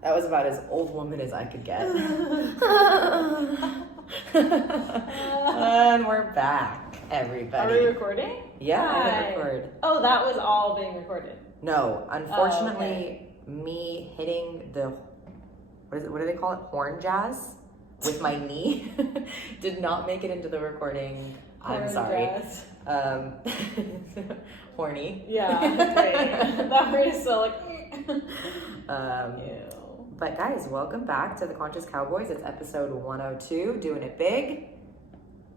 That was about as old woman as I could get. And we're back, everybody. Are we recording? Yeah, Hi. I hit record. Oh, that was all being recorded. No, unfortunately, okay. me hitting the, what do they call it? Horn jazz with my knee did not make it into the recording. I'm sorry. Horny. Yeah, great. That phrase so like. Ew. But guys, welcome back to the Conscious Cowboys. It's episode 102, doing it big.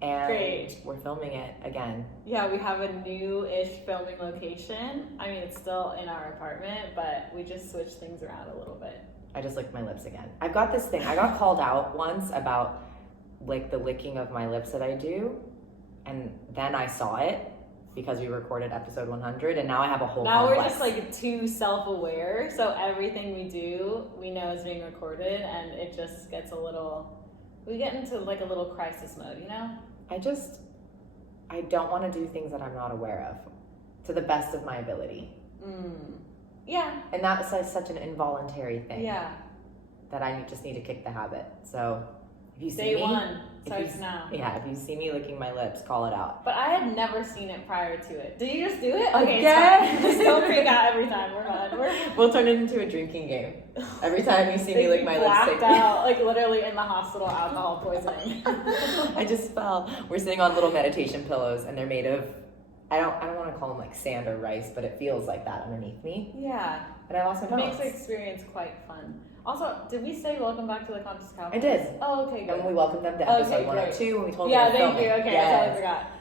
And great. We're filming it again. Yeah, we have a new-ish filming location. I mean, it's still in our apartment, but we just switched things around a little bit. I just licked my lips again. I've got this thing. I got called out once about like the licking of my lips that I do. And then I saw it because we recorded episode 100, and now I have a whole Now complex. we're just like too self-aware, so everything we do, we know is being recorded, and it just gets a little, we get into like a little crisis mode, you know? I don't want to do things that I'm not aware of to the best of my ability. Yeah. And that's like such an involuntary thing. Yeah. That I just need to kick the habit. So if you see Day me, one starts now. Yeah, if you see me licking my lips, call it out. But I had never seen it prior to it. Did you just do it? Again? Just don't freak out every time. We're fine. We'll turn it into a drinking game. Every time you see me lick my lips, blacked out, like literally in the hospital, alcohol poisoning. I just fell. We're sitting on little meditation pillows, and they're made of, I don't want to call them like sand or rice, but it feels like that underneath me. Yeah. And I lost my balance. It makes the experience quite fun. Also, did we say welcome back to the Conscious Cowboys? I did. Oh, okay, good. And we welcomed them to episode 102 when we told them to film it. Yeah, thank you. Okay, I totally forgot.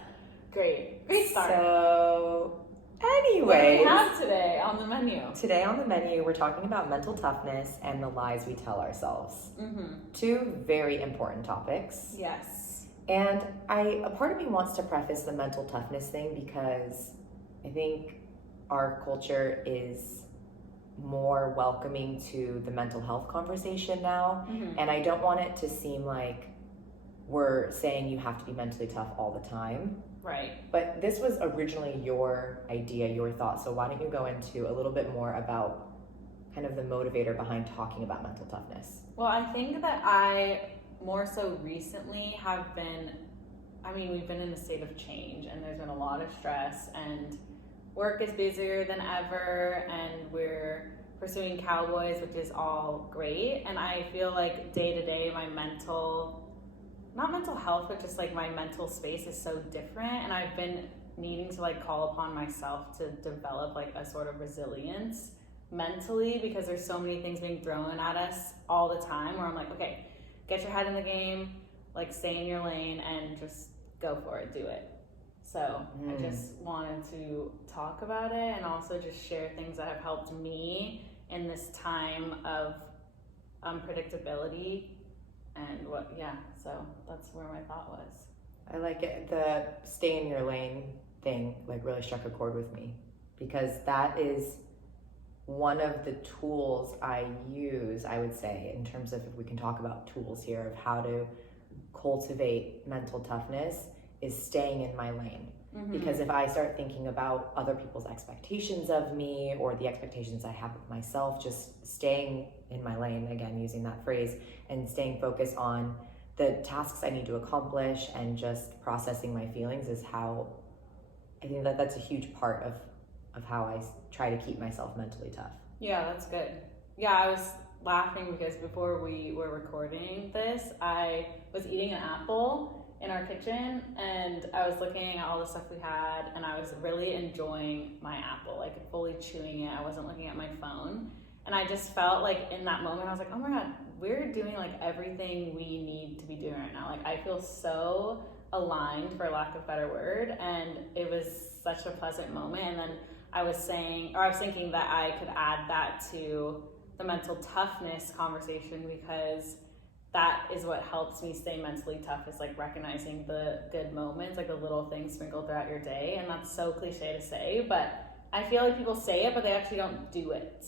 Great start. So, anyway. What do we have today on the menu? Today on the menu, we're talking about mental toughness and the lies we tell ourselves. Two very important topics. Yes. And a part of me wants to preface the mental toughness thing because I think our culture is more welcoming to the mental health conversation now. And I don't want it to seem like we're saying you have to be mentally tough all the time. Right. But this was originally your idea, your thought. So why don't you go into a little bit more about kind of the motivator behind talking about mental toughness? Well, I think that I more so recently have been, we've been in a state of change, and there's been a lot of stress, and work is busier than ever, and we're pursuing Cowboys, which is all great. And I feel like day to day, my not mental health, but just like my mental space is so different. And I've been needing to like call upon myself to develop like a sort of resilience mentally, because there's so many things being thrown at us all the time where I'm like, okay, get your head in the game, like stay in your lane and just go for it, do it. So I just wanted to talk about it and also just share things that have helped me in this time of unpredictability and so that's where my thought was. I like it. The stay in your lane thing like really struck a chord with me, because that is one of the tools I use, I would say, in terms of, if we can talk about tools here of how to cultivate mental toughness, is staying in my lane. Because if I start thinking about other people's expectations of me or the expectations I have of myself, just staying in my lane, again, using that phrase, and staying focused on the tasks I need to accomplish and just processing my feelings is how, I think that's a huge part of how I try to keep myself mentally tough. Yeah, that's good. Yeah, I was laughing because before we were recording this, I was eating an apple in our kitchen, and I was looking at all the stuff we had, and I was really enjoying my apple, like fully chewing it. I wasn't looking at my phone, and I just felt like in that moment I was like, oh my god, we're doing like everything we need to be doing right now. Like I feel so aligned, for lack of a better word, and it was such a pleasant moment. And then I was thinking that I could add that to the mental toughness conversation, because that is what helps me stay mentally tough, is like recognizing the good moments, like the little things sprinkled throughout your day. And that's so cliche to say, but I feel like people say it, but they actually don't do it.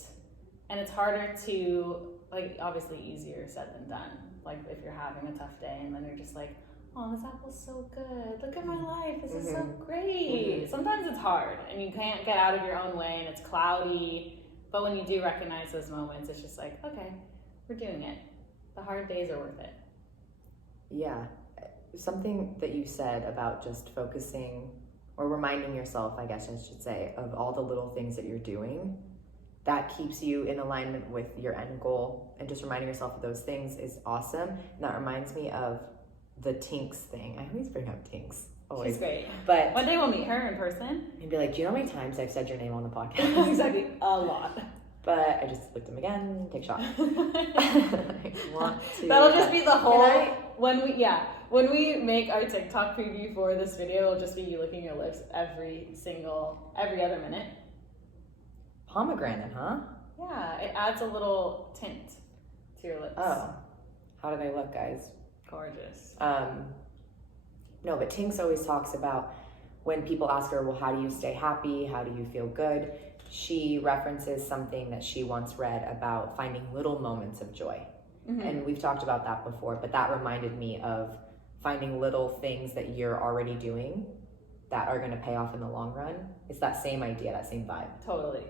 And it's harder to, like, obviously easier said than done. Like if you're having a tough day and then you're just like, oh, this apple's so good. Look at my life. This is so great. Sometimes it's hard and you can't get out of your own way and it's cloudy. But when you do recognize those moments, it's just like, okay, we're doing it. The hard days are worth it. Yeah. Something that you said about just focusing or reminding yourself, I guess I should say, of all the little things that you're doing that keeps you in alignment with your end goal, and just reminding yourself of those things is awesome. And that reminds me of the Tinks thing. I always bring up Tinks. Always. She's great. But one day we'll meet her in person. And be like, do you know how many times I've said your name on the podcast? Exactly. A lot. But I just looked him again, take a shot. That'll just be the whole, when we make our TikTok preview for this video, it'll just be you licking your lips every other minute. Pomegranate, huh? Yeah, it adds a little tint to your lips. Oh, how do they look, guys? Gorgeous. No, but Tinks always talks about when people ask her, well, how do you stay happy? How do you feel good? She references something that she once read about finding little moments of joy. Mm-hmm. And we've talked about that before, but that reminded me of finding little things that you're already doing that are going to pay off in the long run. It's that same idea, that same vibe. Totally.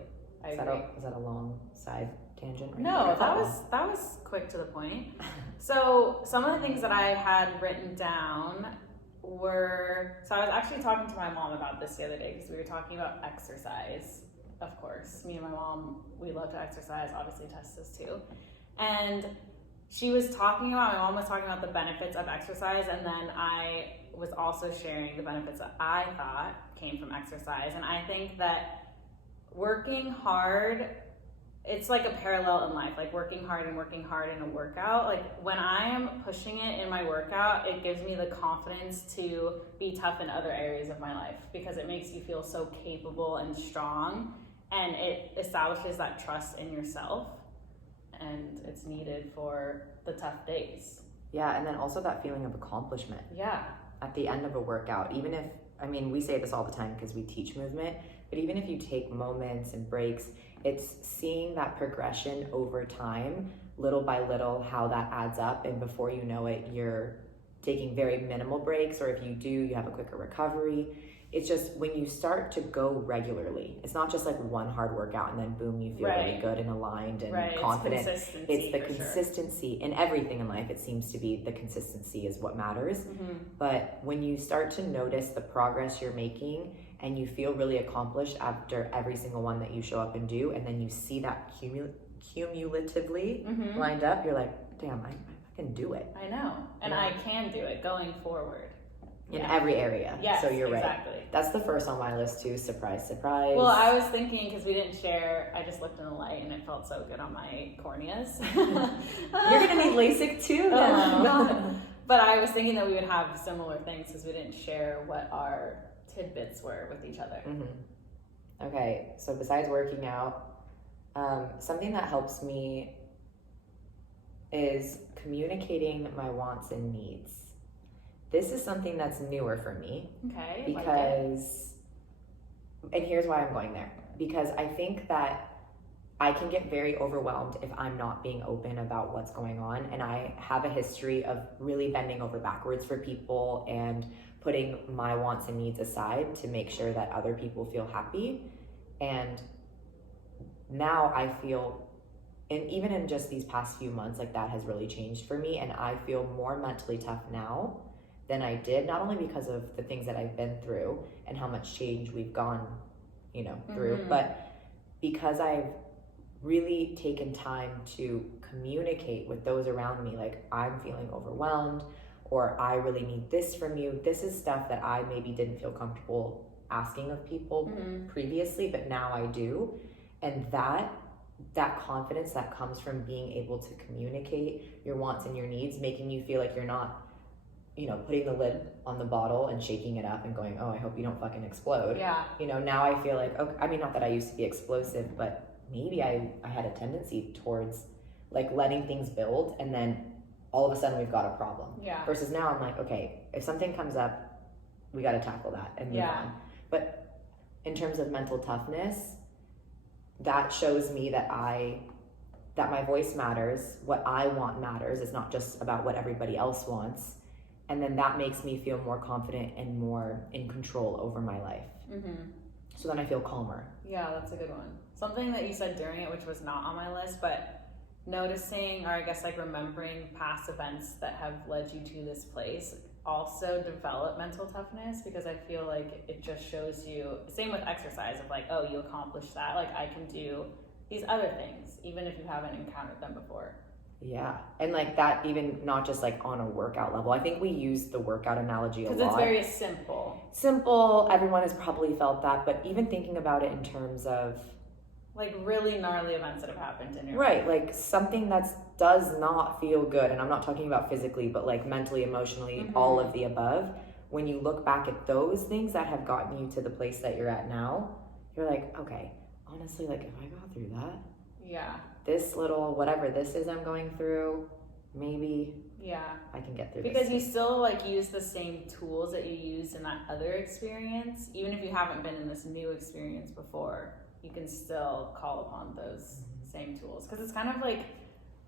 Is that a long side tangent? Right No, that was quick to the point. So some of the things that I had written down were, so I was actually talking to my mom about this the other day because we were talking about exercise. Of course, me and my mom, we love to exercise. Obviously, Tess does too. And my mom was talking about the benefits of exercise, and then I was also sharing the benefits that I thought came from exercise. And I think that working hard, it's like a parallel in life, like working hard in a workout. Like when I am pushing it in my workout, it gives me the confidence to be tough in other areas of my life because it makes you feel so capable and strong, and it establishes that trust in yourself, and it's needed for the tough days. Yeah, and then also that feeling of accomplishment. Yeah. At the end of a workout, even if, we say this all the time because we teach movement, but even if you take moments and breaks, it's seeing that progression over time, little by little, how that adds up. And before you know it, you're taking very minimal breaks, or if you do, you have a quicker recovery. It's just when you start to go regularly, it's not just like one hard workout and then boom, you feel really good and aligned and confident. It's the consistency in everything in life. It seems to be the consistency is what matters. Mm-hmm. But when you start to notice the progress you're making and you feel really accomplished after every single one that you show up and do, and then you see that cumulatively lined up, you're like, damn, I can do it. I know. And I can do it going forward. In every area. Yes, so you're exactly. Right. That's the first on my list too. Surprise, surprise. Well, I was thinking, because we didn't share, I just looked in the light and it felt so good on my corneas. You're going to need LASIK too then. But I was thinking that we would have similar things because we didn't share what our tidbits were with each other. Mm-hmm. Okay, so besides working out, something that helps me is communicating my wants and needs. This is something that's newer for me. Okay. Because, and here's why I'm going there. Because I think that I can get very overwhelmed if I'm not being open about what's going on. And I have a history of really bending over backwards for people and putting my wants and needs aside to make sure that other people feel happy. And now I feel, and even in just these past few months, like that has really changed for me. And I feel more mentally tough now than I did, not only because of the things that I've been through and how much change we've gone, through, but because I've really taken time to communicate with those around me, like I'm feeling overwhelmed, or I really need this from you. This is stuff that I maybe didn't feel comfortable asking of people previously, but now I do. And that confidence that comes from being able to communicate your wants and your needs, making you feel like you're not putting the lid on the bottle and shaking it up and going, oh, I hope you don't fucking explode. Yeah. Now I feel like, okay, not that I used to be explosive, but maybe I had a tendency towards like letting things build and then all of a sudden we've got a problem. Yeah. Versus now I'm like, okay, if something comes up, we got to tackle that and move on. But in terms of mental toughness, that shows me that my voice matters, what I want matters. It's not just about what everybody else wants. And then that makes me feel more confident and more in control over my life. Mm-hmm. So then I feel calmer. Yeah, that's a good one. Something that you said during it, which was not on my list, but noticing, or I guess like remembering past events that have led you to this place also develop mental toughness, because I feel like it just shows you, same with exercise, of like, oh, you accomplished that, like I can do these other things even if you haven't encountered them before. Yeah, and like that, even not just like on a workout level. I think we use the workout analogy a lot. Because it's very simple. Simple, everyone has probably felt that, but even thinking about it in terms of like really gnarly events that have happened in your right, life. like something that does not feel good, and I'm not talking about physically, but like mentally, emotionally, all of the above. When you look back at those things that have gotten you to the place that you're at now, you're like, okay, honestly, like if I got through that, yeah, this little whatever this is I'm going through, maybe yeah, I can get through because this. you still like use the same tools that you used in that other experience, even if you haven't been in this new experience before. You can still call upon those same tools, because it's kind of like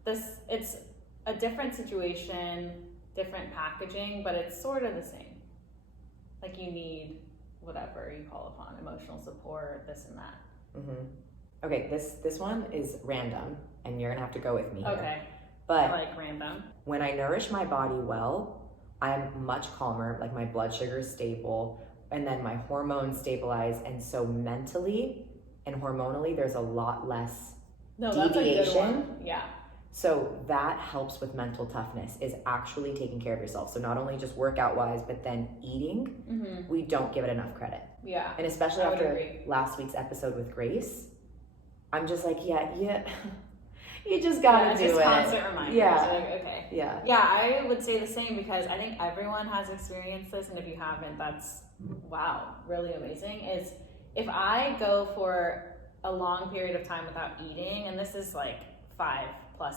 this, it's a different situation, different packaging, but it's sort of the same. Like you need whatever you call upon, emotional support, this and that. Okay, this one is random, and you're gonna have to go with me here. Okay, But I like random. when I nourish my body well, I'm much calmer, like my blood sugar is stable, and then my hormones stabilize, and so mentally and hormonally, there's a lot less deviation. That's a good one. Yeah. So that helps with mental toughness, is actually taking care of yourself. So not only just workout wise, but then eating, we don't give it enough credit. Yeah. And especially after last week's episode with Grace, I'm just like, yeah, you just gotta do just it. Constant reminders. Yeah. Like, okay. Yeah. Yeah, I would say the same, because I think everyone has experienced this, and if you haven't, that's wow, really amazing. Is if I go for a long period of time without eating, and this is like 5+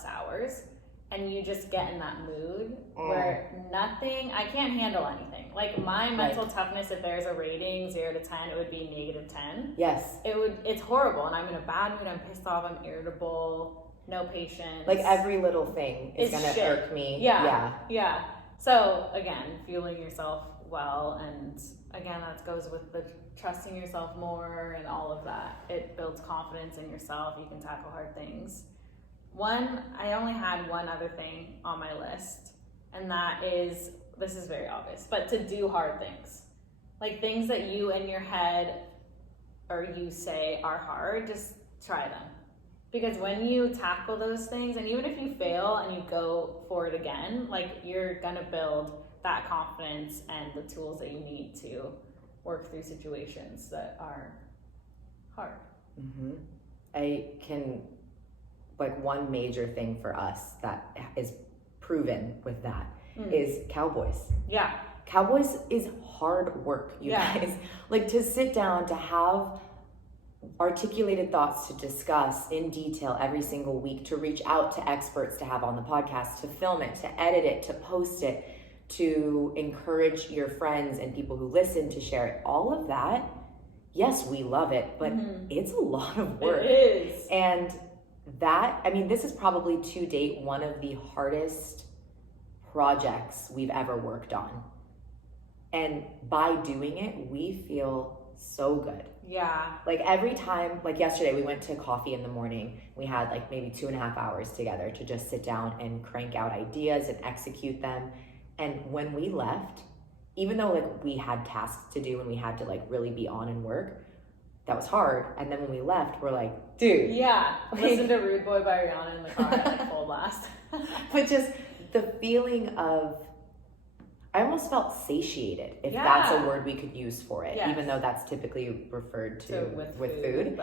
hours, and you just get in that mood where I can't handle anything. Like my mental toughness, if there's a rating 0 to 10, it would be -10. Yes. It's horrible, and I'm in a bad mood, I'm pissed off, I'm irritable, no patience. Like every little thing is gonna irk me. Yeah. So again, fueling yourself well, and again, that goes with the trusting yourself more and all of that. It builds confidence in yourself. You can tackle hard things. I only had one other thing on my list, and that is, this is very obvious, but to do hard things. Like things that you in your head or you say are hard, just try them. Because when you tackle those things, and even if you fail and you go for it again, like you're gonna build that confidence and the tools that you need to work through situations that are hard. Like one major thing for us that is proven with that is Cowboys. Yeah. Cowboys is hard work, you guys. Like to sit down, to have articulated thoughts to discuss in detail every single week, to reach out to experts to have on the podcast, to film it, to edit it, to post it, to encourage your friends and people who listen to share it. All of that, yes, we love it, but it's a lot of work. It is. And that, I mean, this is probably to date one of the hardest projects we've ever worked on. And by doing it, we feel so good. Yeah. Like every time, like yesterday, we went to coffee in the morning. We had like maybe 2.5 hours together to just sit down and crank out ideas and execute them. And when we left, even though like we had tasks to do and we had to like really be on and work, that was hard. And then when we left, we're like, dude. Yeah. Listen to Rude Boy by Rihanna in the car at like full blast. But just the feeling of, I almost felt satiated, if that's a word we could use for it, even though that's typically referred to with food.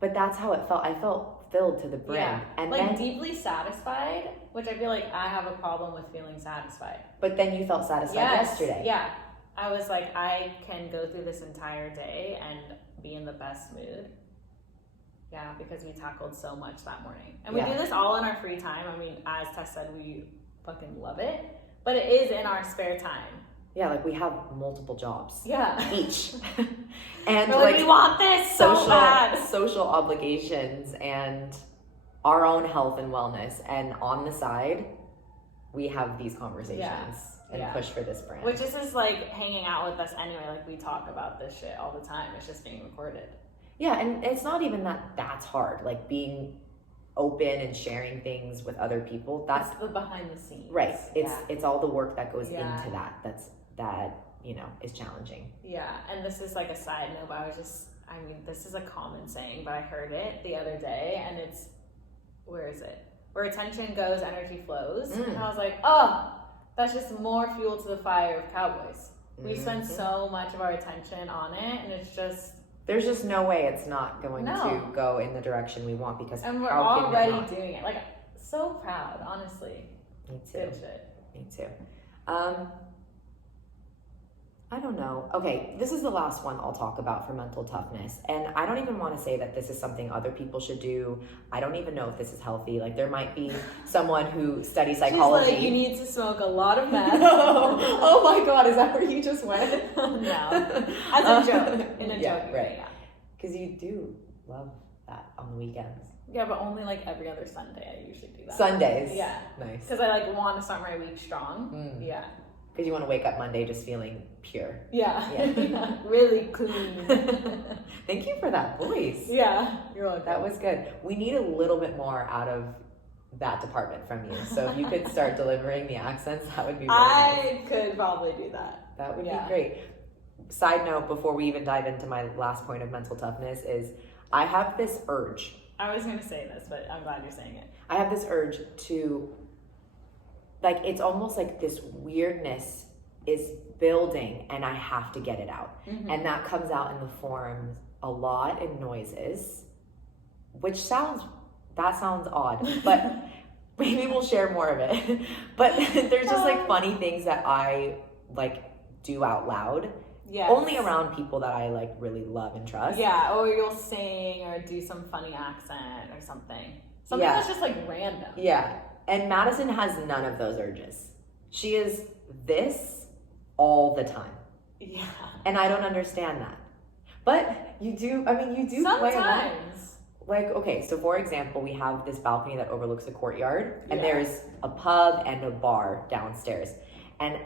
But that's how it felt. I felt filled to the brim. Yeah. And like then, deeply satisfied, which I feel like I have a problem with feeling satisfied. But then you felt satisfied yesterday. Yeah. I was like, I can go through this entire day and be in the best mood. Yeah, because we tackled so much that morning. And we do this all in our free time. I mean, as Tess said, we fucking love it. But it is in our spare time. Yeah, like we have multiple jobs. Yeah. Each. And we're like, we want this so bad. Social obligations and our own health and wellness. And on the side, we have these conversations and push for this brand. Which is just like hanging out with us anyway. Like we talk about this shit all the time. It's just being recorded. Yeah, and it's not even that's hard. Like open and sharing things with other people, that's the behind the scenes. Right. It's all the work that goes Yeah. into that you know, is challenging. Yeah, and this is like a side note, but this is a common saying, but I heard it the other day, and it's, where is it? Where attention goes, energy flows. And I was like, oh, that's just more fuel to the fire of Cowboys. We spend so much of our attention on it, and it's just... There's just no way it's not going to go in the direction we want, because and we're already doing it. Like, so proud, honestly. Me too. Good shit. Me too. I don't know. Okay, this is the last one I'll talk about for mental toughness. And I don't even want to say that this is something other people should do. I don't even know if this is healthy. Like, there might be someone who studies psychology. She's like, you need to smoke a lot of meth. Oh my God, is that where you just went? No. As a joke. In a joke. Right. Because you do love that on the weekends. Yeah, but only like every other Sunday I usually do that. Sundays? Yeah. Nice. Because I like want to start my week strong. Yeah. Because you want to wake up Monday just feeling pure. Yeah. Yeah. Really clean. Thank you for that voice. Yeah. You're welcome. That was good. We need a little bit more out of that department from you. So if you could start delivering the accents, that would be really nice. I could probably do that. That would be great. Side note, before we even dive into my last point of mental toughness, is I have this urge. I was going to say this, but I'm glad you're saying it. I have this urge to... like, it's almost like this weirdness is building and I have to get it out. And that comes out in the form a lot in noises, which sounds odd, but maybe we'll share more of it. But there's just like funny things that I like do out loud. Yes. Only around people that I like really love and trust. Yeah, or you'll sing or do some funny accent or something. Something that's just like random. Yeah. And Madison has none of those urges. She is this all the time. Yeah. And I don't understand that. But you do sometimes. Play along. Like, okay, so for example, we have this balcony that overlooks a courtyard, and there's a pub and a bar downstairs. And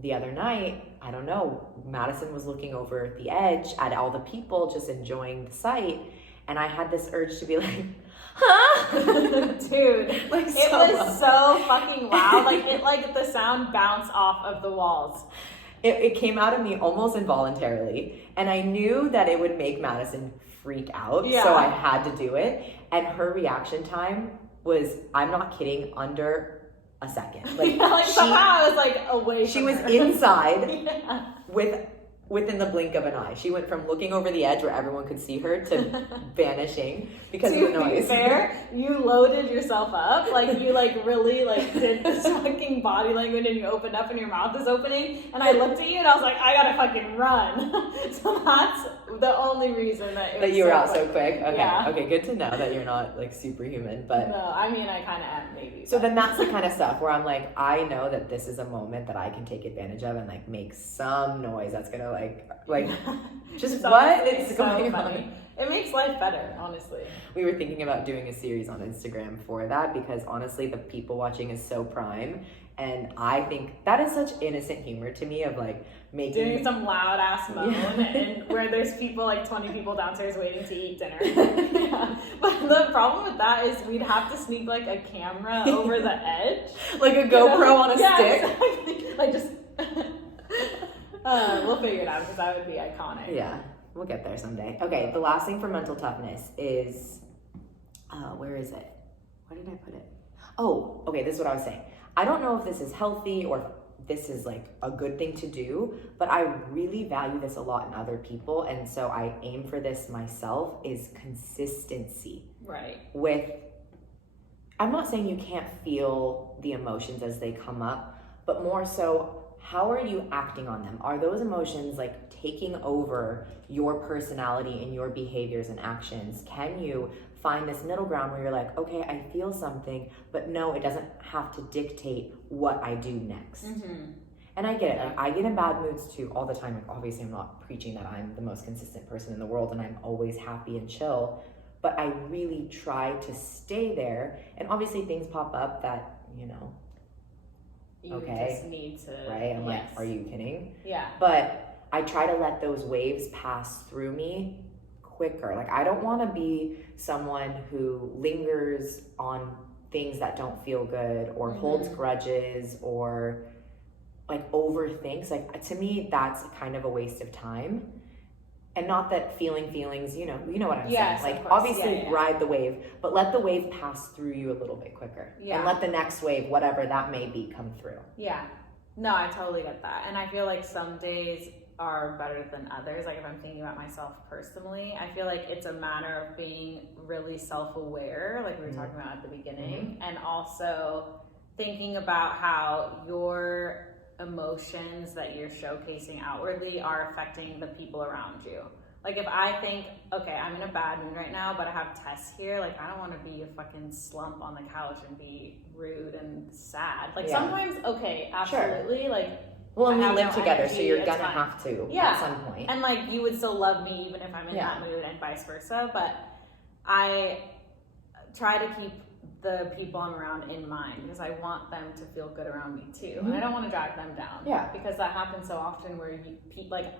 the other night, I don't know, Madison was looking over the edge at all the people just enjoying the sight, and I had this urge to be like, huh? Dude, like it was so fucking loud. Like the sound bounced off of the walls. It came out of me almost involuntarily, and I knew that it would make Madison freak out, so I had to do it. And her reaction time was, I'm not kidding, under a second. Somehow I was like away. She was inside within the blink of an eye. She went from looking over the edge where everyone could see her to vanishing because of the noise. To be fair, you loaded yourself up. Like, you really did this fucking body language, and you opened up and your mouth is opening. And I looked at you and I was like, I gotta fucking run. So that's the only reason that you were out so quick. Okay. Yeah. Okay, good to know that you're not like superhuman. But no, I mean, I kind of am maybe. So then that's the kind of stuff where I'm like, I know that this is a moment that I can take advantage of and like make some noise that's gonna like just what is going on. It makes life better, honestly. We were thinking about doing a series on Instagram for that because honestly the people watching is so prime, and I think that is such innocent humor to me of like doing some loud ass moan and where there's people like 20 people downstairs waiting to eat dinner. Yeah. But the problem with that is we'd have to sneak like a camera over the edge, like a GoPro on a stick. Exactly. Like just we'll figure it out because that would be iconic. Yeah, we'll get there someday. Okay, the last thing for mental toughness is, where is it? Where did I put it? Oh, okay, this is what I was saying. I don't know if this is healthy or if this is like a good thing to do, but I really value this a lot in other people, and so I aim for this myself, is consistency. Right. I'm not saying you can't feel the emotions as they come up, but more so, how are you acting on them? Are those emotions like taking over your personality and your behaviors and actions? Can you find this middle ground where you're like, okay, I feel something, but no, it doesn't have to dictate what I do next. Mm-hmm. And I get it. Like, I get in bad moods too all the time. Like, obviously, I'm not preaching that I'm the most consistent person in the world and I'm always happy and chill, but I really try to stay there. And obviously, things pop up that, you just need to. Right? I'm like, are you kidding? Yeah. But I try to let those waves pass through me quicker. Like, I don't want to be someone who lingers on things that don't feel good or holds grudges or like overthinks. Like, to me, that's kind of a waste of time. And not that feelings, you know what I'm saying. Like, obviously ride the wave, but let the wave pass through you a little bit quicker. Yeah. And let the next wave, whatever that may be, come through. Yeah. No, I totally get that. And I feel like some days are better than others. Like, if I'm thinking about myself personally, I feel like it's a matter of being really self-aware, like we were talking about at the beginning, and also thinking about how your emotions that you're showcasing outwardly are affecting the people around you. Like, if I think, okay, I'm in a bad mood right now, but I have Tess here, like, I don't want to be a fucking slump on the couch and be rude and sad. Like, sometimes, okay, absolutely, sure. Like, well, and we live together, energy, so you're gonna have to at some point. And like, you would still love me even if I'm in that mood, and vice versa. But I try to keep the people I'm around in mind, because I want them to feel good around me too, and I don't want to drag them down. Yeah. Because that happens so often where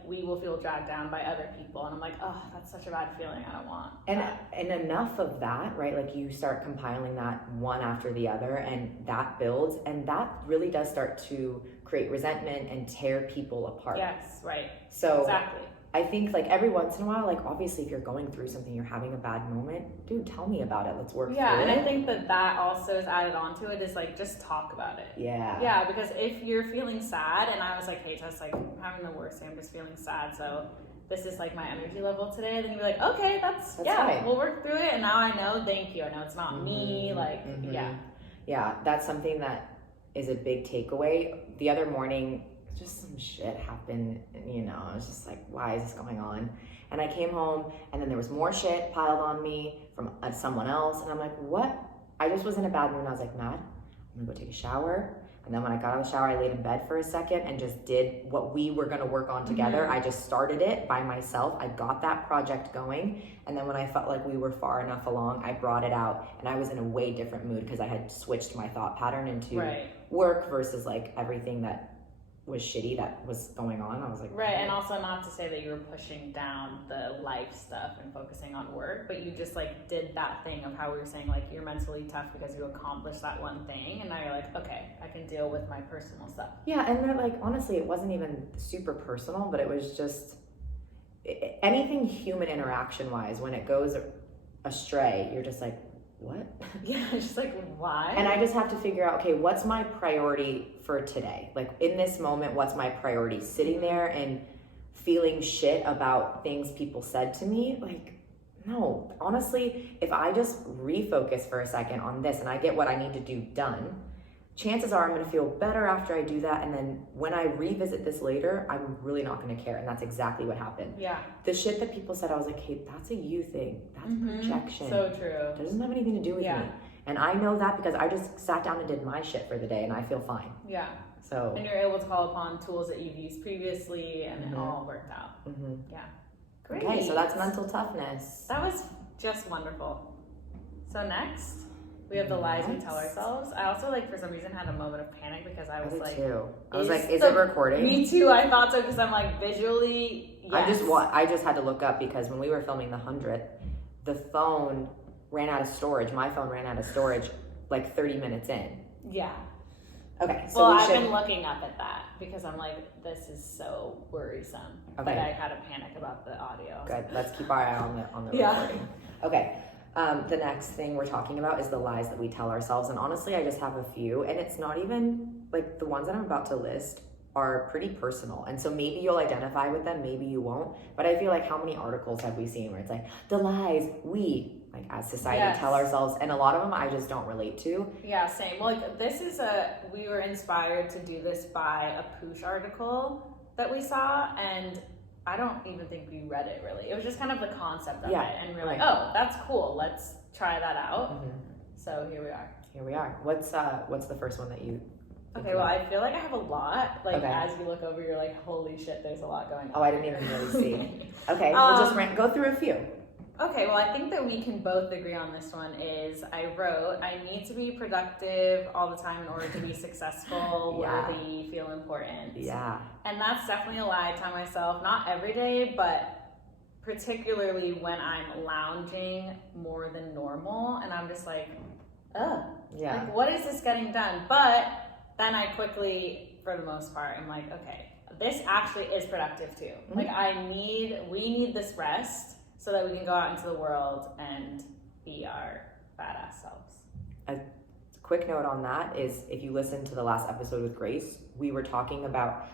we will feel dragged down by other people, and I'm like, oh, that's such a bad feeling. I don't want. And enough of that, right? Like, you start compiling that one after the other, and that builds, and that really does start to create resentment and tear people apart. Yes, right. So exactly. I think, like, every once in a while, like, obviously if you're going through something, you're having a bad moment, dude, tell me about it. Let's work through it. Yeah, and I think that also is added onto it, is like, just talk about it. Yeah. Yeah, because if you're feeling sad, and I was like, hey, Tess, like, I'm having the worst day, I'm just feeling sad, so this is like my energy level today, then you'd be like, okay, that's fine. We'll work through it, and now I know, thank you. I know it's not me, like, Yeah, that's something that is a big takeaway. The other morning, just some shit happened, you know, I was just like, why is this going on? And I came home, and then there was more shit piled on me from someone else, and I'm like, what? I just was in a bad mood, and I was like, Mad, I'm gonna go take a shower. And then when I got out of the shower, I laid in bed for a second and just did what we were gonna work on together. I just started it by myself. I got that project going, and then when I felt like we were far enough along, I brought it out, and I was in a way different mood because I had switched my thought pattern into work versus like everything that was shitty that was going on. I was like, and also not to say that you were pushing down the life stuff and focusing on work, but you just like did that thing of how we were saying, like, you're mentally tough because you accomplished that one thing, and now you're like, okay, I can deal with my personal stuff. Yeah, and then, like, honestly, it wasn't even super personal, but it was just anything human interaction wise, when it goes astray, you're just like, what? Yeah, just like, why? And I just have to figure out, okay, what's my priority for today? Like, in this moment, what's my priority? Sitting there and feeling shit about things people said to me? Like, no. Honestly, if I just refocus for a second on this and I get what I need to do done, chances are I'm going to feel better after I do that. And then when I revisit this later, I'm really not going to care. And that's exactly what happened. Yeah. The shit that people said, I was like, hey, that's a you thing. That's projection. So true. It doesn't have anything to do with me. And I know that because I just sat down and did my shit for the day, and I feel fine. Yeah. So. And you're able to call upon tools that you've used previously, and it all worked out. Yeah. Great. Okay, so that's mental toughness. That was just wonderful. So next, we have the lies we tell ourselves. I also, like, for some reason had a moment of panic because I was like, too. I was like, is it recording? Me too. I thought so, because I'm like, visually, yes. I just had to look up because when we were filming the 100th, the phone ran out of storage. My phone ran out of storage like 30 minutes in. Yeah. Okay. So I've been looking up at that because I'm like, this is so worrisome. Okay. But I had a panic about the audio. Good. Let's keep our eye on the recording. Okay. The next thing we're talking about is the lies that we tell ourselves. And honestly, I just have a few, and it's not even like the ones that I'm about to list are pretty personal. And so maybe you'll identify with them, maybe you won't. But I feel like, how many articles have we seen where it's like, the lies we, like, as society tell ourselves, and a lot of them I just don't relate to. Yeah, same. Well, like, we were inspired to do this by a Poosh article that we saw, and I don't even think we read it really. It was just kind of the concept of it, and we were like, oh, that's cool. Let's try that out. So here we are. Here we are. What's the first one that you? Okay, well, I feel like I have a lot. Like, as you look over, you're like, holy shit, there's a lot going on. Oh, I didn't even really see. Okay, we'll just go through a few. Okay, well, I think that we can both agree on this one is, I wrote, I need to be productive all the time in order to be successful, worthy, feel important. Yeah. And that's definitely a lie I tell myself, not every day, but particularly when I'm lounging more than normal, and I'm just like, ugh, like, what is this getting done? But then I quickly, for the most part, I'm like, okay, this actually is productive too. Mm-hmm. Like we need this rest so that we can go out into the world and be our badass selves. A quick note on that is, if you listen to the last episode with Grace, we were talking about,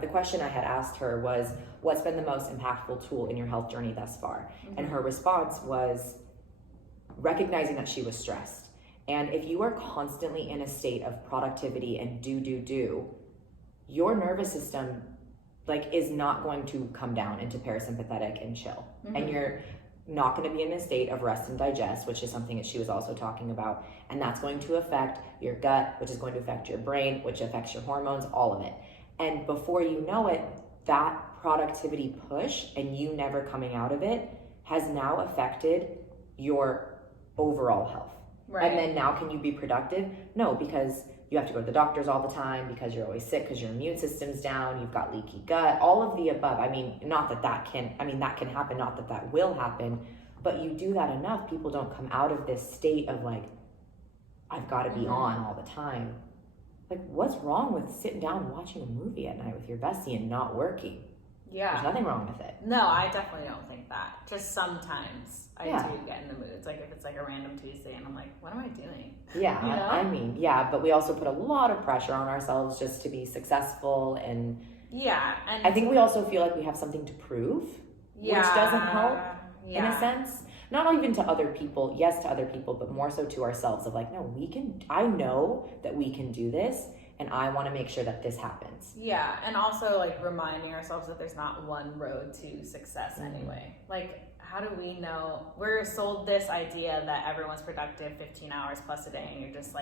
the question I had asked her was, what's been the most impactful tool in your health journey thus far? Mm-hmm. And her response was recognizing that she was stressed. And if you are constantly in a state of productivity and do, your nervous system is not going to come down into parasympathetic and chill. Mm-hmm. And you're not going to be in a state of rest and digest, which is something that she was also talking about. And that's going to affect your gut, which is going to affect your brain, which affects your hormones, all of it. And before you know it, that productivity push and you never coming out of it has now affected your overall health. Right. And then now can you be productive? No, because you have to go to the doctors all the time, because you're always sick, because your immune system's down, you've got leaky gut, all of the above. I mean, that can happen, not that will happen, but you do that enough, people don't come out of this state of I've got to be on all the time. What's wrong with sitting down and watching a movie at night with your bestie and not working? Yeah. There's nothing wrong with it. No, I definitely don't think that. Just sometimes I do get in the moods. If it's a random Tuesday and I'm like, what am I doing? Yeah, you know? I mean, yeah, but we also put a lot of pressure on ourselves just to be successful. And and I think we also feel like we have something to prove, which doesn't help in a sense. Not even to other people, yes, to other people, but more so to ourselves of no, I know that we can do this. And I want to make sure that this happens. Yeah, and also reminding ourselves that there's not one road to success anyway. How do we know? We're sold this idea that everyone's productive 15 hours plus a day, and you're just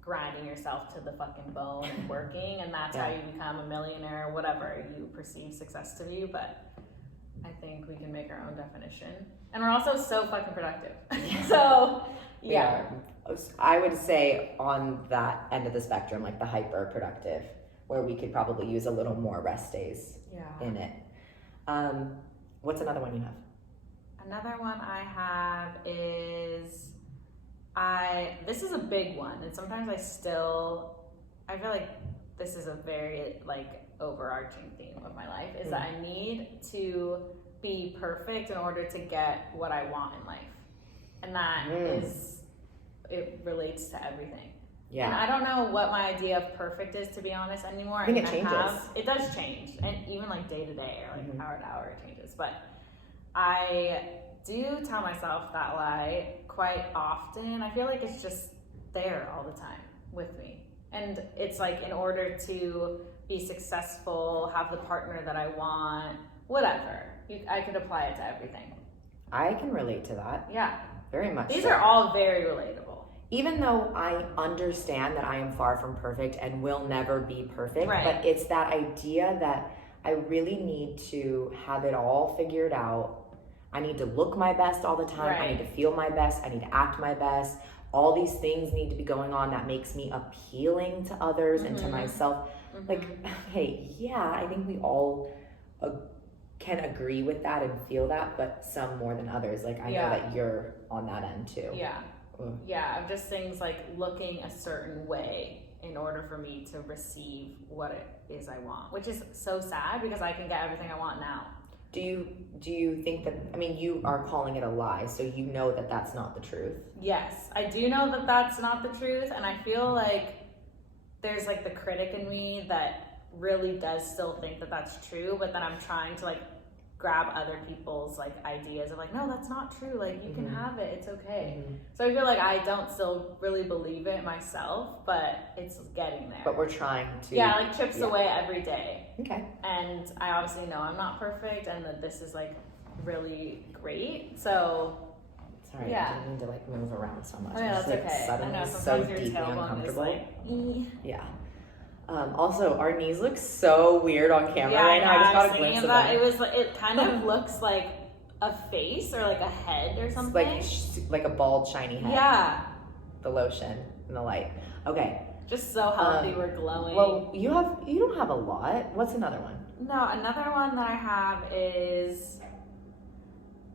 grinding yourself to the fucking bone and working, and that's how you become a millionaire, whatever you perceive success to be. But I think we can make our own definition. And we're also so fucking productive. So, yeah. I would say on that end of the spectrum, the hyper productive, where we could probably use a little more rest days in it. What's another one you have? Another one I have is, this is a big one, and sometimes I feel like this is a very overarching theme of my life, is that I need to be perfect in order to get what I want in life. And that it relates to everything. Yeah. And I don't know what my idea of perfect is, to be honest, anymore. I think it changes. It does change. And even day to day or hour to hour, it changes. But I do tell myself that lie quite often. I feel like it's just there all the time with me. And it's in order to be successful, have the partner that I want, whatever. I could apply it to everything. I can relate to that. Yeah. Very much. These are all very relatable. Even though I understand that I am far from perfect and will never be perfect, but it's that idea that I really need to have it all figured out. I need to look my best all the time. I need to feel my best. I need to act my best. All these things need to be going on that makes me appealing to others and to myself. Hey, I think we all can agree with that and feel that, but some more than others. I know that you're on that end too. Yeah, just things looking a certain way in order for me to receive what it is I want, which is so sad because I can get everything I want now. Do you think that, you are calling it a lie, so you know that that's not the truth? Yes, I do know that that's not the truth, and I feel there's the critic in me that really does still think that that's true, but then I'm trying to grab other people's ideas of no, that's not true, you can have it, it's okay. So I feel I don't still really believe it myself, but it's getting there. But we're trying to chips away every day. Okay. And I obviously know I'm not perfect and that this is really great, so sorry, I didn't mean to move around so much. Oh, yeah, that's okay. Suddenly I know, sometimes so your deeply tailbone uncomfortable. Yeah. Also, our knees look so weird on camera right now. I just got a glimpse of them. It kind of looks like a face or a head or something. Like a bald, shiny head. Yeah. The lotion and the light. Okay. Just so healthy, we're glowing. Well, you don't have a lot. What's another one? No, another one that I have is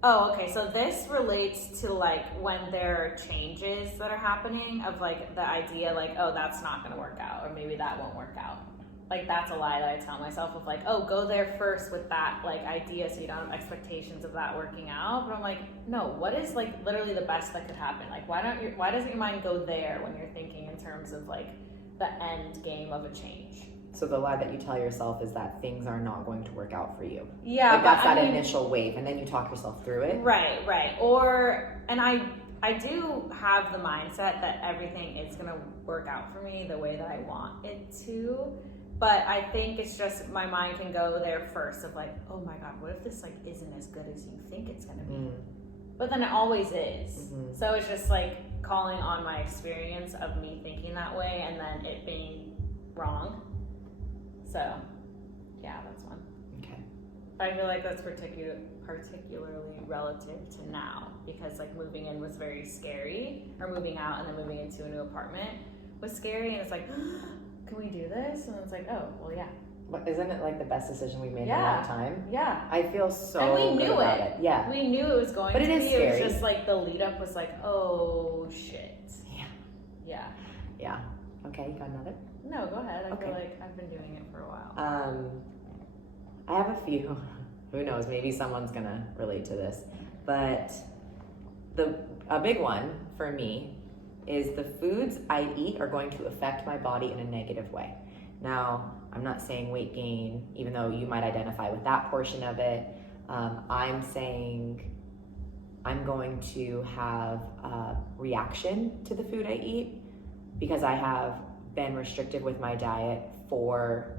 Oh, okay. So this relates to like when there are changes that are happening of like the idea like, oh, that's not going to work out, or maybe that won't work out. Like that's a lie that I tell myself of like, oh, go there first with that like idea so you don't have expectations of that working out. But I'm like, no, what is like literally the best that could happen? Like why doesn't your mind go there when you're thinking in terms of like the end game of a change? So the lie that you tell yourself is that things are not going to work out for you. Yeah, like that's that initial wave, and then you talk yourself through it. Right. And I do have the mindset that everything is gonna work out for me the way that I want it to. But I think it's just my mind can go there first of like, oh my God, what if this like isn't as good as you think it's gonna be? But then it always is. So it's just like calling on my experience of me thinking that way and then it being wrong. So, yeah, that's one. Okay. I feel like that's particularly relative to now because like moving in was very scary, or moving out and then moving into a new apartment was scary, and it's like, can we do this? And it's like, oh, well, yeah. But isn't it like the best decision we made in a long time? Yeah. I feel so and we knew good about it. Yeah. We knew it was going but to it be. Is scary. It was just like the lead up was like, oh shit. Yeah. Yeah. Yeah. Okay, you got another? No, go ahead. I feel like I've been doing it for a while. I have a few. Who knows? Maybe someone's gonna relate to this. But a big one for me is the foods I eat are going to affect my body in a negative way. Now, I'm not saying weight gain, even though you might identify with that portion of it. I'm saying I'm going to have a reaction to the food I eat because I have been restrictive with my diet for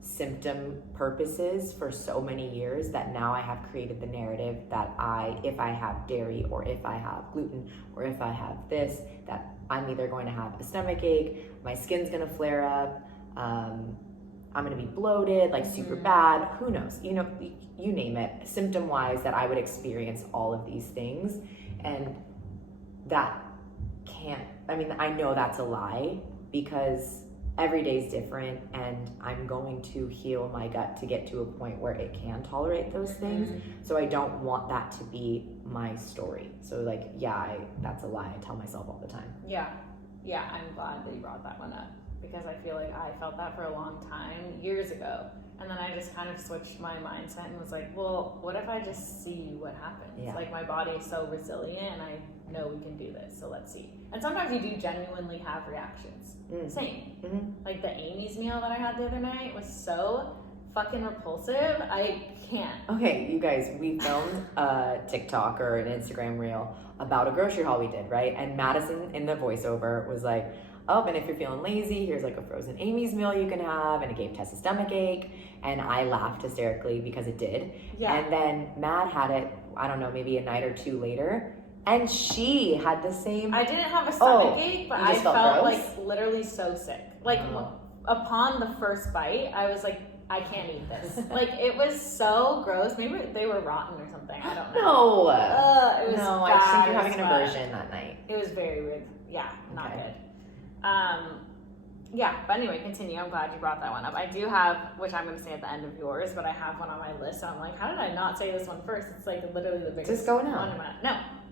symptom purposes for so many years that now I have created the narrative that if I have dairy or if I have gluten or if I have this, that I'm either going to have a stomach ache, my skin's gonna flare up, I'm gonna be bloated, like super bad, who knows, you name it, symptom wise, that I would experience all of these things. And that I know that's a lie because every day is different and I'm going to heal my gut to get to a point where it can tolerate those things. So I don't want that to be my story. So like, that's a lie I tell myself all the time. Yeah, I'm glad that you brought that one up because I feel like I felt that for a long time, years ago. And then I just kind of switched my mindset and was like, well, what if I just see what happens? Yeah. Like my body is so resilient and I know we can do this, so let's see. And sometimes you do genuinely have reactions. Same. Like the Amy's meal that I had the other night was so fucking repulsive. I can't. Okay, you guys, we filmed a TikTok or an Instagram reel about a grocery haul we did, right? And Madison in the voiceover was like, oh, and if you're feeling lazy, here's like a frozen Amy's meal you can have, and it gave Tess a stomach ache, and I laughed hysterically because it did. Yeah. And then Mad had it, I don't know, maybe a night or two later, and she had the same. I didn't have a stomach ache, but I felt like literally so sick. Like upon the first bite, I was like, I can't eat this. Like it was so gross. Maybe they were rotten or something. I don't know. No. It was no, bad. I think you're having an aversion that night. It was very weird. Yeah, not good. But anyway, continue. I'm glad you brought that one up. I do have, which I'm going to say at the end of yours, but I have one on my list, and I'm like, how did I not say this one first? It's like literally the biggest. Just go now.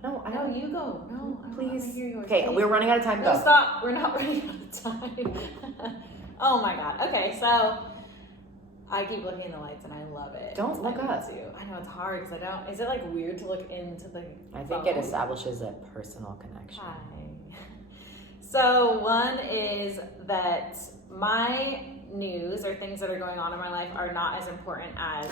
No, I know you go. No, please. I hear yours. Okay, we're running out of time. No, stop. We're not running out of time. Oh my god. Okay, so I keep looking in the lights and I love it. Don't look up. I know it's hard because I don't. Is it like weird to look into the? I think it establishes a personal connection. Hi. So one is that my news or things that are going on in my life are not as important as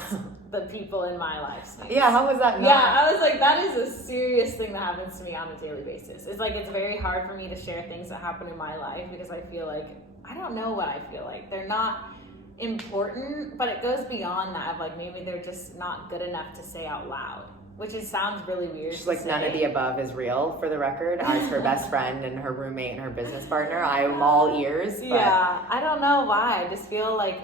the people in my life's news. Yeah, how was that not? Yeah, I was like, that is a serious thing that happens to me on a daily basis. It's like, it's very hard for me to share things that happen in my life because I feel like, I don't know what I feel like. They're not important, but it goes beyond that of like, maybe they're just not good enough to say out loud. Which sounds really weird. She's like, none of the above is real, for the record. As her best friend and her roommate and her business partner, I'm all ears. But... Yeah, I don't know why. I just feel like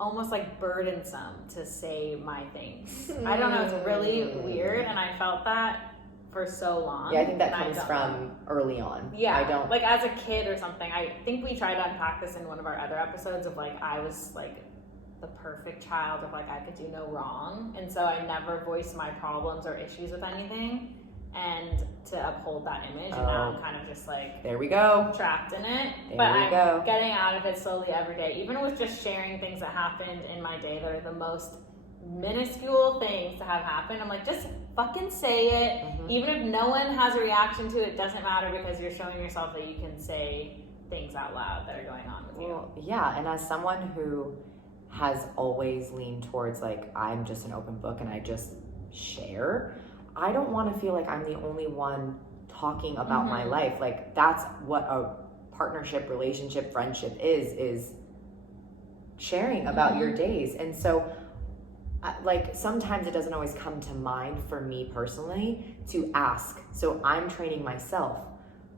almost like burdensome to say my things. I don't know. It's really weird, and I felt that for so long. Yeah, I think that comes from early on. Yeah, I don't like as a kid or something. I think we tried to unpack this in one of our other episodes of like I was like the perfect child of like I could do no wrong, and so I never voiced my problems or issues with anything, and to uphold that image, and now I'm kind of just like there we go, trapped in it. There but we I'm go. getting out of it slowly every day, even with just sharing things that happened in my day that are the most minuscule things to have happen. I'm like, just fucking say it. Even if no one has a reaction to it, it doesn't matter, because you're showing yourself that you can say things out loud that are going on with you. Yeah, and as someone who has always leaned towards like I'm just an open book and I just share, I don't want to feel like I'm the only one talking about my life. Like that's what a partnership, relationship, friendship is sharing about your days. And so like sometimes it doesn't always come to mind for me personally to ask. So I'm training myself.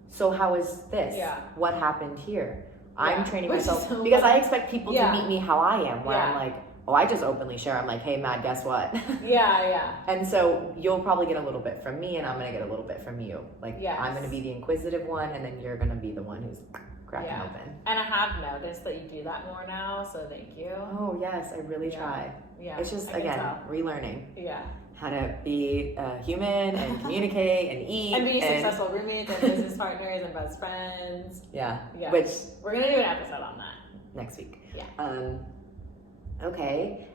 So how is this? Yeah. What happened here? I'm training Which is myself so because funny. I expect people to meet me how I am, where Yeah. I'm like, oh, I just openly share. I'm like, hey, Mad, guess what? Yeah. And so you'll probably get a little bit from me, and I'm gonna get a little bit from you. Like, I'm gonna be the inquisitive one, and then you're gonna be the one who's cracking open. And I have noticed that you do that more now, so thank you. Oh yes, I really try. Yeah. It's just I can again tell. relearning. Yeah. How to be human and communicate and eat And be successful roommates and business partners and best friends. Yeah. Yeah. Which we're gonna do an episode on that next week. Yeah. Okay.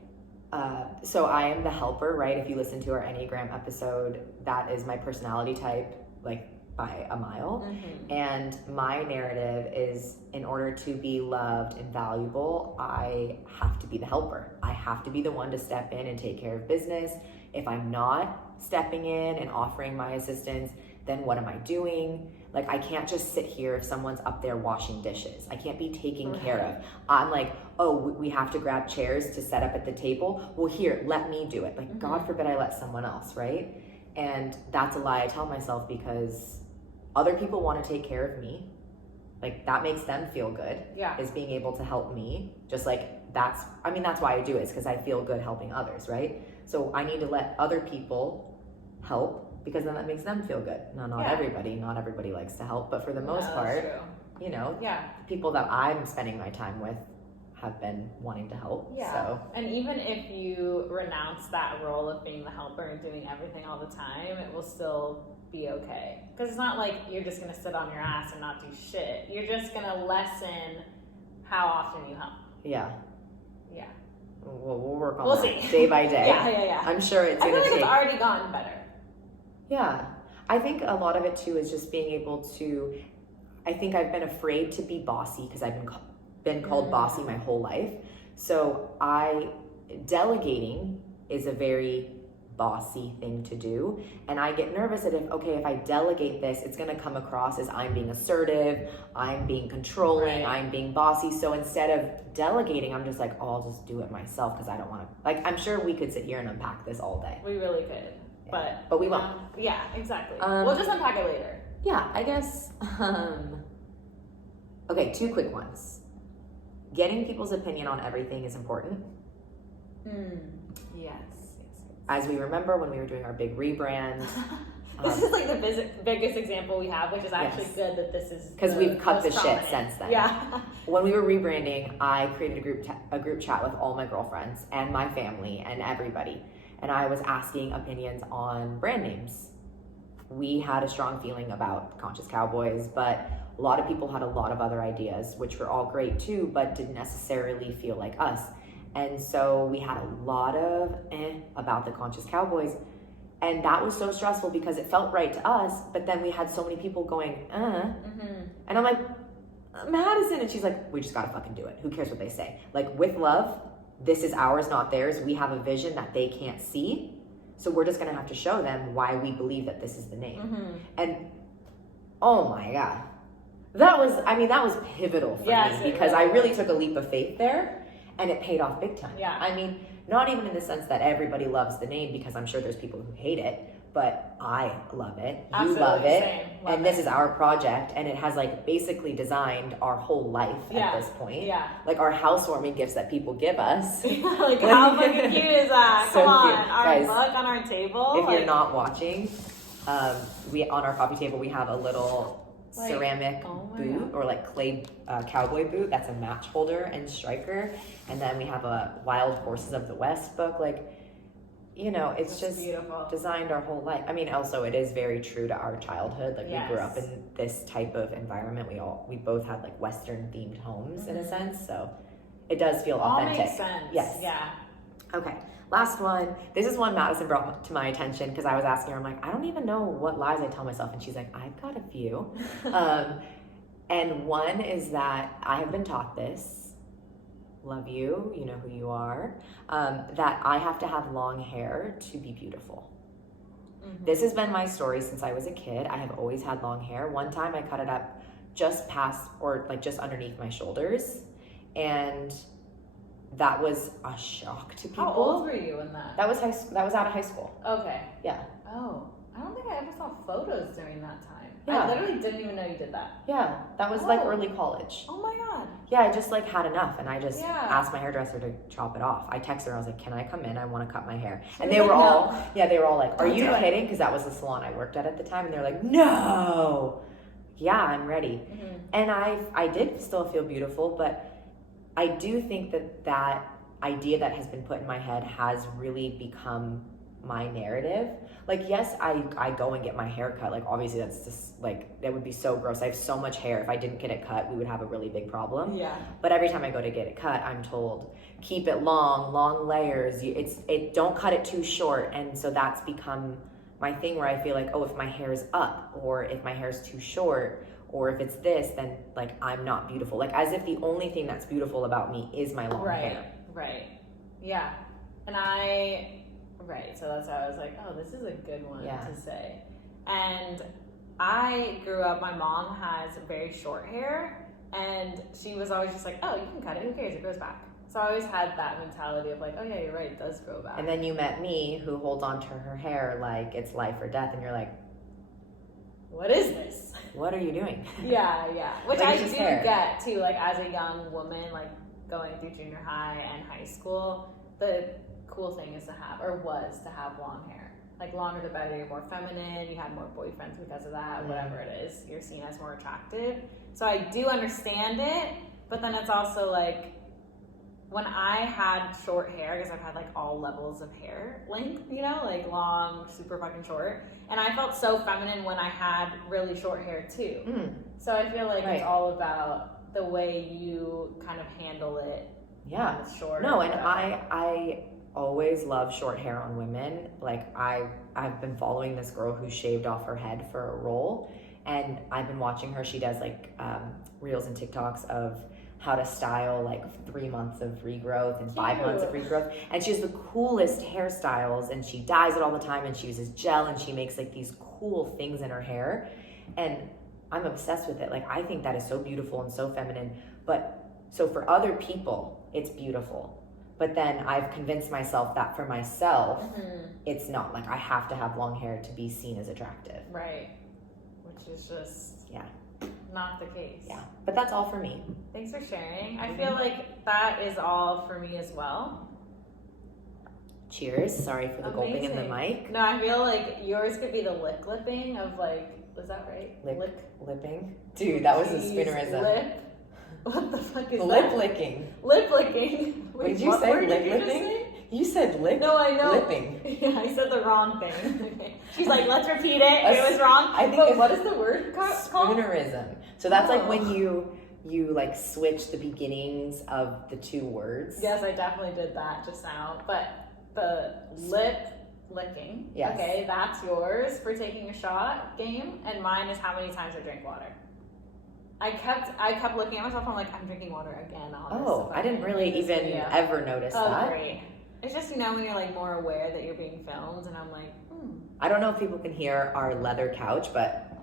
So I am the helper, right? If you listen to our Enneagram episode, that is my personality type, like by a mile. And my narrative is, in order to be loved and valuable, I have to be the helper. I have to be the one to step in and take care of business. If I'm not stepping in and offering my assistance, then what am I doing? Like, I can't just sit here if someone's up there washing dishes. I can't be taken care of. I'm like, oh, we have to grab chairs to set up at the table. Well, here, let me do it. Like, God forbid I let someone else, right? And that's a lie I tell myself, because other people want to take care of me. Like, that makes them feel good. Yeah. Is being able to help me. Just like, that's why I do it, is because I feel good helping others, right? So I need to let other people help, because then that makes them feel good. Now, not everybody likes to help, but for the most part, you know, people that I'm spending my time with have been wanting to help. Yeah. So. And even if you renounce that role of being the helper and doing everything all the time, it will still be okay. Because it's not like you're just going to sit on your ass and not do shit. You're just going to lessen how often you help. Yeah. Yeah. We'll work on We'll that see. day by day. Yeah. I'm sure it's I going feel to like take. it's already gotten better. Yeah. I think a lot of it too is just being able to, I think I've been afraid to be bossy, because I've been called bossy my whole life. So delegating is a very bossy thing to do. And I get nervous that if I delegate this, it's going to come across as I'm being assertive, I'm being controlling, I'm being bossy. So instead of delegating, I'm just like, oh, I'll just do it myself, because I don't want to, like, I'm sure we could sit here and unpack this all day. We really could. But we won't. Yeah, exactly. We'll just unpack it later. Yeah, I guess. Okay, 2 quick ones. Getting people's opinion on everything is important. Yes. As we remember when we were doing our big rebrand. This is like the biggest example we have, which is actually good that this is, because we've cut the prominent. shit since then. Yeah. When we were rebranding, I created a group chat with all my girlfriends and my family and everybody. And I was asking opinions on brand names. We had a strong feeling about Conscious Cowboys, but a lot of people had a lot of other ideas, which were all great too, but didn't necessarily feel like us. And so we had a lot of about the Conscious Cowboys. And that was so stressful, because it felt right to us, but then we had so many people going, And I'm like, Madison, and she's like, we just gotta fucking do it. Who cares what they say? Like, with love, this is ours, not theirs. We have a vision that they can't see. So we're just gonna have to show them why we believe that this is the name. And oh my God. That was pivotal for me, because I really took a leap of faith there, and it paid off big time. Yeah. I mean, not even in the sense that everybody loves the name, because I'm sure there's people who hate it, but I love it. Absolutely, you love it. same. And this is our project, and it has like basically designed our whole life at this point. Yeah. Like our housewarming gifts that people give us. Like, how fucking cute is that? So Come on. cute. Our Guys, mug on our table. If you're not watching, we on our coffee table we have a little ceramic boot or like clay cowboy boot. That's a match holder and striker. And then we have a Wild Horses of the West book. Like, you know, it's just beautiful. Designed our whole life. I mean, also it is very true to our childhood. Like we grew up in this type of environment. We both had like Western themed homes in a sense. So it does feel authentic. All makes sense. Yes. Yeah. Okay. Last one. This is one Madison brought to my attention because I was asking her, I'm like, I don't even know what lies I tell myself. And she's like, I've got a few. And one is that I have been taught this, love you, you know who you are, that I have to have long hair to be beautiful. Mm-hmm. This has been my story since I was a kid. I have always had long hair. One time I cut it up just past or like just underneath my shoulders. And that was a shock to people. How old were you in that? That was out of high school. Okay. Yeah. Oh, I don't think I ever saw photos during that time. Yeah. I literally didn't even know you did that. Yeah, that was like early college. Oh my god. Yeah, I just like had enough, and I just asked my hairdresser to chop it off. I texted her, I was like, "Can I come in? I want to cut my hair." And they were all like, "Are you kidding?" Because that was the salon I worked at the time, and they're like, "No." Yeah, I'm ready. Mm-hmm. And I did still feel beautiful, but I do think that idea that has been put in my head has really become my narrative. Like, yes, I go and get my hair cut. Like, obviously that's just like, that would be so gross. I have so much hair. If I didn't get it cut, we would have a really big problem. Yeah. But every time I go to get it cut, I'm told, keep it long layers. Don't cut it too short. And so that's become my thing where I feel like, oh, if my hair is up or if my hair is too short, or if it's this, then like I'm not beautiful. Like as if the only thing that's beautiful about me is my long hair. Right. Yeah. And so that's how I was like, oh, this is a good one to say. And I grew up, my mom has very short hair, and she was always just like, oh, you can cut it, who cares, it grows back. So I always had that mentality of like, oh yeah, you're right, it does grow back. And then you met me, who holds on to her hair like it's life or death, and you're like, what is this? What are you doing? Yeah. Which like I do get too, like as a young woman, like going through junior high and high school, the cool thing is to have long hair. Like longer the better, you're more feminine, you have more boyfriends because of that, whatever it is, you're seen as more attractive. So I do understand it, but then it's also like, when I had short hair, because I've had like all levels of hair length, you know, like long, super fucking short. And I felt so feminine when I had really short hair too. Mm. So I feel like it's all about the way you kind of handle it. Yeah. With short. No, and I always love short hair on women. Like I've been following this girl who shaved off her head for a role. And I've been watching her. She does like reels and TikToks of how to style like 3 months of regrowth and 5 months of regrowth. And she has the coolest hairstyles, and she dyes it all the time, and she uses gel, and she makes like these cool things in her hair. And I'm obsessed with it. Like I think that is so beautiful and so feminine. But so for other people, it's beautiful. But then I've convinced myself that for myself, it's not. Like I have to have long hair to be seen as attractive. Right. Which is just not the case. Yeah, but that's all for me. Thanks for sharing. I feel like that is all for me as well. Cheers. Sorry for the gulping in the mic. No, I feel like yours could be the lipping of like, was that right? Lipping? Dude, that was a spinnerism. Lip? What the fuck is that? Lip licking. Lip licking. Wait, did you say lip licking? You said lip? No, I know. Lipping. Yeah, I said the wrong thing. She's like, let's repeat it. It was wrong. I think but what is the word called? Spoonerism. So that's like when you like switch the beginnings of the two words. Yes, I definitely did that just now. But the lip licking. Yes. Okay, that's yours for taking a shot game, and mine is how many times I drink water. I kept looking at myself. I'm like, I'm drinking water again. I didn't really even ever notice that. Great. It's just, when you're like more aware that you're being filmed, and I'm like, I don't know if people can hear our leather couch, but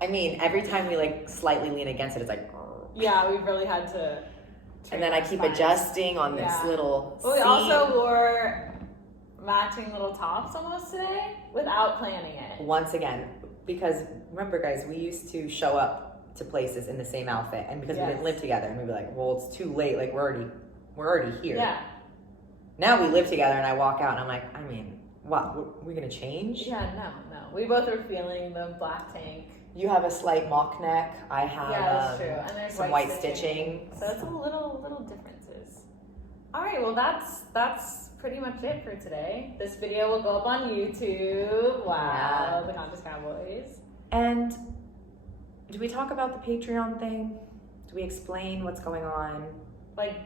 I mean, every time we like slightly lean against it, it's like. Yeah, we've really had to. And then I keep adjusting on this little. But we also wore matching little tops almost today without planning it. Once again, because remember, guys, we used to show up to places in the same outfit, and because we didn't live together, and we'd be like, well, it's too late. Like we're already here. Yeah. Now we live together, and I walk out, and I'm like, I mean, what? We're gonna change? Yeah, no. We both are feeling the black tank. You have a slight mock neck. I have that's true. And there's some white stitching. So it's a little differences. All right, well that's pretty much it for today. This video will go up on YouTube. Wow, the Conscious Cowboys. And do we talk about the Patreon thing? Do we explain what's going on? Like,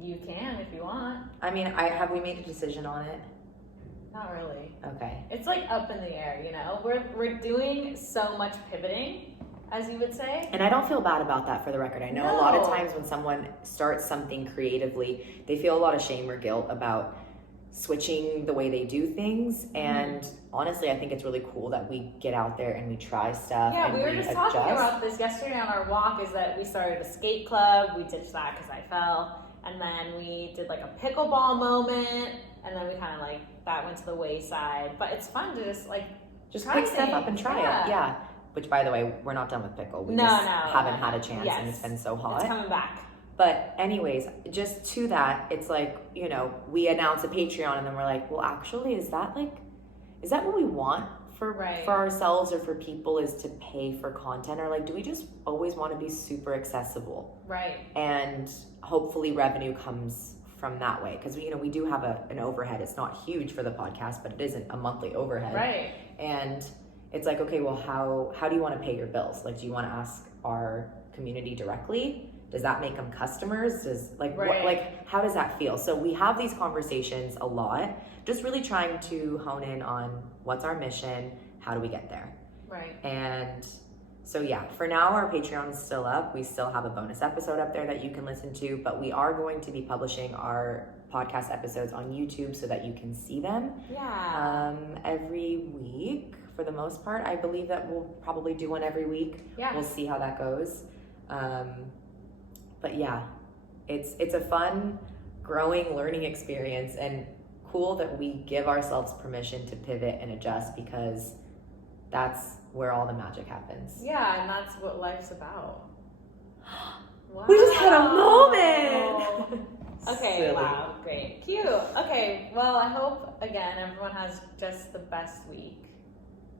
you can if you want. I mean, have we made a decision on it? Not really. Okay. It's like up in the air, you know? We're doing so much pivoting, as you would say. And I don't feel bad about that, for the record. I know a lot of times when someone starts something creatively, they feel a lot of shame or guilt about switching the way they do things. And honestly, I think it's really cool that we get out there and we try stuff. Yeah, and we were just talking about this yesterday on our walk, is that we started a skate club. We ditched that because I fell. And then we did like a pickleball moment. And then we kind of like, that went to the wayside. But it's fun to just pick stuff up and try it. Yeah. Which, by the way, we're not done with pickle. We haven't had a chance, and it's been so hot. It's coming back. But anyways, just to that, it's like, you know, we announce a Patreon and then we're like, well, actually, is that what we want for ourselves or for people, is to pay for content? Or like, do we just always want to be super accessible? Right. And hopefully revenue comes from that way. Because, you know, we do have an overhead. It's not huge for the podcast, but it isn't a monthly overhead. Right. And it's like, okay, well, how do you want to pay your bills? Like, do you want to ask our community directly? Does that make them customers? How does that feel? So we have these conversations a lot, just really trying to hone in on what's our mission, how do we get there? Right. And so yeah, for now our Patreon is still up. We still have a bonus episode up there that you can listen to, but we are going to be publishing our podcast episodes on YouTube so that you can see them. Yeah. Every week for the most part. I believe that we'll probably do one every week. Yeah. We'll see how that goes. But yeah, it's a fun, growing, learning experience, and cool that we give ourselves permission to pivot and adjust, because that's where all the magic happens. Yeah, and that's what life's about. Wow. We just had a moment! Okay, Silly. wow, great. Cute. Okay, well, I hope, again, everyone has just the best week.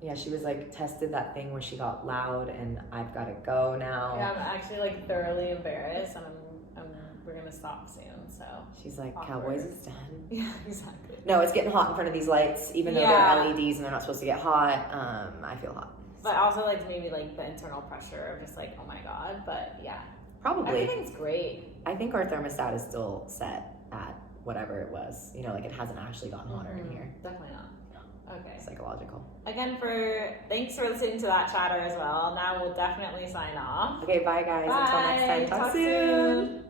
Yeah, she was like, tested that thing where she got loud, and I've got to go now. Yeah, I'm actually like thoroughly embarrassed, and we're gonna stop soon. So she's like, awkward. Cowboys is done. Yeah, exactly. No, it's getting hot in front of these lights, even though they're LEDs and they're not supposed to get hot. I feel hot. But also like maybe like the internal pressure of just like, oh my god. But yeah, probably everything's great. I think our thermostat is still set at whatever it was. You know, like it hasn't actually gotten hotter in here. Definitely not. Okay. Psychological. Again, thanks for listening to that chatter as well. Now we'll definitely sign off. Okay, bye guys. Bye. Until next time. Talk soon.